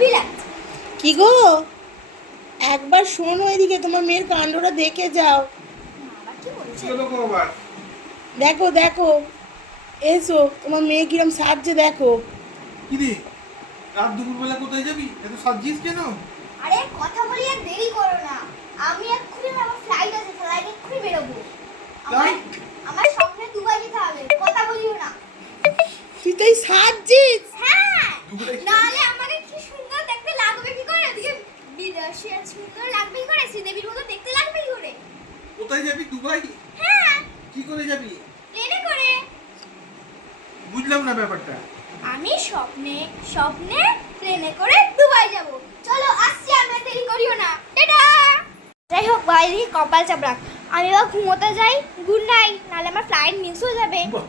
Heavy লাগছে। কি গো, একবার শোনো এদিকে, তোমার মেয়ের কাণ্ডটা দেখে যাও। আবার কি বলছে? দেখো দেখো, এসো, তোমার মেয়ে কিরম সাজছে দেখো। কি রে, রাত দুপুরবেলা কোথায় যাবি? এত সাজিস কেন? আরে কথা বলি আর দেরি করো না। আমি এক্ষুনি আমার ফ্লাইট আছে, ফ্লাইট এক্ষুনি বেরোবো। আমার Flight? আমার স্বপ্নে দুবাই যেতে হবে, কথা বলিও না। তুই তো এই সাজছিস। হ্যাঁ, দুবাই? নাহলে আমাকে কি সুন্দর দেখতে লাগবে কি করে? ওদিকে বিদেশি আর সুন্দর লাগবে কি করে? শ্রীদেবীর মতো দেখতে লাগবে কি করে? কোথায় যাবি? দুবাই? হ্যাঁ, কি করে যাবি? প্লেনে করে। বুঝলাম না ব্যাপারটা। আমি স্বপ্নে স্বপ্নে প্লেনে করে দুবাই যাব। চলো আসছি, আমরা দেরি করিও না। টাটা। যাই হোক ভাই, কপাল চাপড়া। আমি এবার ঘুমোতে যাই। গুড নাইট, নাহলে আমার ফ্লাইট মিস হয়ে যাবে। বাহ।